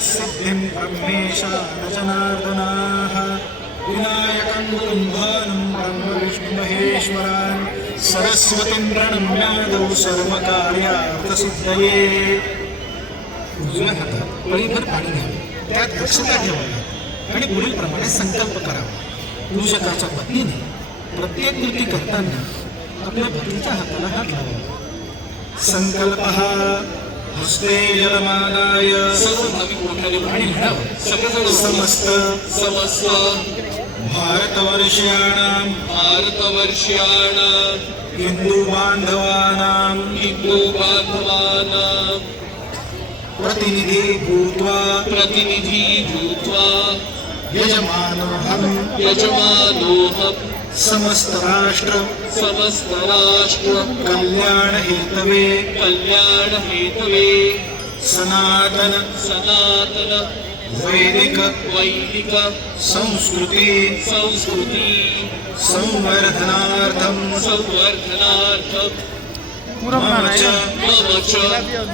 सिद्धिं ब्रह्मेश जनार्दनाः विनायकं गुरुं भानुं ब्रह्म विष्णुमहेश्वरान् सरस्वतीं प्रणम्यादौ सर्वकार्यार्थसिद्धये. उजव्या हातात पळीभर पाणी घ्यावे, त्यात अक्षता ठेवाव्या आणि पुढील प्रमाणे संकल्प करावा. पूजकाच्या पत्नीने प्रत्येक कृती करताना आपल्या पतीच्या हाताला हात लावावा. संकल्पः हस्ते जलमादाय सर्व भाविक मोठ्याने पाणी म्हणावं. सगळेजण समस्त भारतवर्षीयाणां हिंदू बांधवानां प्रतिनिधी भूत्वा यजमानोऽहं समस्त राष्ट्र कल्याण हेतवे सनातन वैदिक संस्कृती संवर्धनार्थं मम च